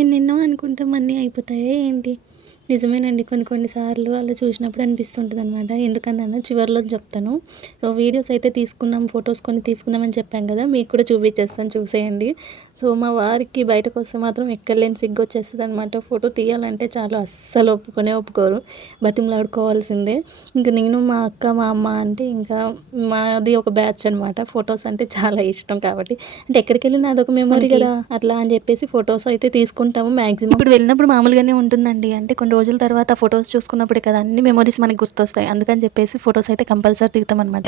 ఎన్నెన్నో అనుకుంటాం అన్నీ అయిపోతాయా ఏంటి? నిజమేనండి. కొన్ని కొన్ని సార్లు అలా చూసినప్పుడు అనిపిస్తుంటదనమాట. ఎందుకన్నానో చివర్లో చెప్తాను. సో, వీడియోస్ అయితే తీసుకున్నాం, ఫోటోస్ కొన్ని తీసుకున్నామని చెప్పాం కదా! మీకు కూడా చూపించేస్తాను చూసేయండి. సో, మా వారికి బయటకొస్తే మాత్రం ఎక్కడలేని సిగ్గొచ్చేస్తదనమాట. ఫోటో తీయాలంటే చాలు అస్సలు ఒప్పుకోరు. బతిమలాడుకోవాల్సిందే. ఇంక నేను, మా అక్క, మా అమ్మ అంటే ఇంకా మాది ఒక బ్యాచ్ అనమాట. ఫోటోస్ అంటే చాలా ఇష్టం కాబట్టి అంటే ఎక్కడికెళ్ళినా అదొక మెమొరీ కదా! అట్లా అని చెప్పేసి ఫోటోస్ అయితే తీసుకుంటాము మ్యాక్సిమం. ఇప్పుడు వెళ్ళినప్పుడు మామూలుగానే ఉంటుందండి. అంటే కొన్ని రోజుల తర్వాత ఫోటోస్ చూసుకున్నప్పుడే కదా అన్ని మెమోరీస్ మనకు గుర్తొస్తాయి. అందుకని చెప్పేసి ఫోటోస్ అయితే కంపల్సరీ దిగుతామనమాట.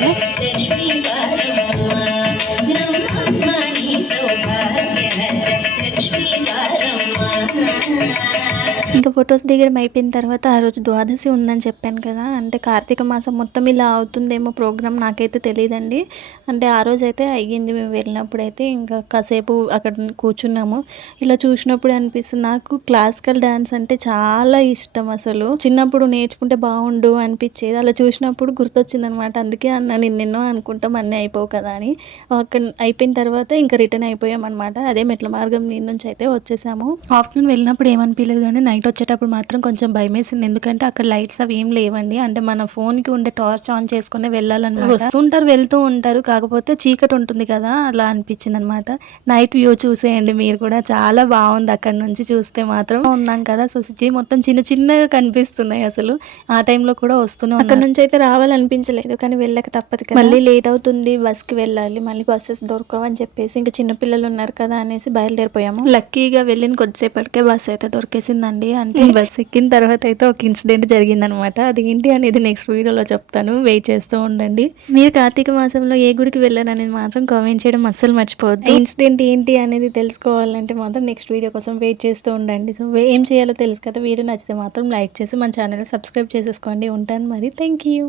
ఇంకా ఫొటోస్ దిగడం అయిపోయిన తర్వాత ఆ రోజు ద్వాదశి ఉందని చెప్పాను కదా! అంటే కార్తీక మాసం మొత్తం ఇలా అవుతుందేమో ప్రోగ్రామ్ నాకైతే తెలీదండి. అంటే ఆ రోజైతే అయ్యింది. మేము వెళ్ళినప్పుడైతే ఇంకా కాసేపు అక్కడ కూర్చున్నాము. ఇలా చూసినప్పుడే అనిపిస్తుంది నాకు క్లాసికల్ డాన్స్ అంటే చాలా ఇష్టం అసలు. చిన్నప్పుడు నేర్చుకుంటే బావుండు అనిపిచ్చేది. అలా చూసినప్పుడు గుర్తొచ్చిందనమాట. అందుకే అన్నా నిన్నెన్నో అనుకుంటాం అన్నీ అయిపోవు కదా అని. అక్కడ అయిపోయిన తర్వాత ఇంకా రిటర్న్ అయిపోయామనమాట. అదే మెట్ల మార్గం మీద నుంచి అయితే వచ్చేసాము. ఆఫ్టర్‌నూన్ వెళ్ళినప్పుడు ఏమనిపియలేదు గానీ నైట్ వచ్చేటప్పుడు మాత్రం కొంచెం భయమేసింది. ఎందుకంటే అక్కడ లైట్స్ అవి ఏం లేవండి. అంటే మన ఫోన్‌కి ఉండే టార్చ్ ఆన్ చేసుకునే వెళ్ళాలనమాట. వస్తుంటారు, వెళ్తూ ఉంటారు. కాకపోతే చీకటి ఉంటుంది కదా! అలా అనిపించిందనమాట. నైట్ వ్యూ చూసేయండి మీరు కూడా. చాలా బావుంది అక్కడి నుంచి చూస్తే మాత్రం. ఉన్నాం కదా! సో, సిటీ మొత్తం చిన్న చిన్నగా కనిపిస్తున్నాయి అసలు. ఆ టైంలో కూడా వస్తూనే ఉన్నారు. అక్కడి నుంచి అయితే రావాలనిపించలేదు. కానీ వెళ్ళక తప్పదు కదా! మళ్ళీ లేట్ అవుతుంది. బస్‌కి వెళ్ళాలి. మళ్ళీ బసెస్ దొరకవని చెప్పేసి ఇంక చిన్న పిల్లలు ఉన్నారు కదా అనేసి బయలుదేరిపోయాము. లక్కీగా వెళ్ళిన కొద్దిసేపటికే బస్ అయితే దొరికేసిందండి. అంటే బస్ ఎక్కిన తర్వాత అయితే ఒక ఇన్సిడెంట్ జరిగిందనమాట. అదేంటి అనేది నెక్స్ట్ వీడియోలో చెప్తాను. వెయిట్ చేస్తూ ఉండండి. మీరు కార్తీక మాసంలో ఏ గుడికి వెళ్ళారనేది మాత్రం కామెంట్ చేయడం అస్సలు మర్చిపోవద్దు. ఇన్సిడెంట్ ఏంటి అనేది తెలుసుకోవాలంటే మాత్రం నెక్స్ట్ వీడియో కోసం వెయిట్ చేస్తూ ఉండండి. సో, ఏం చేయాలో తెలుసు కదా! వీడియో నచ్చితే మాత్రం లైక్ చేసి మన ఛానల్‌ని సబ్స్క్రైబ్ చేసేసుకోండి. ఉంటాను మరి. Thank you.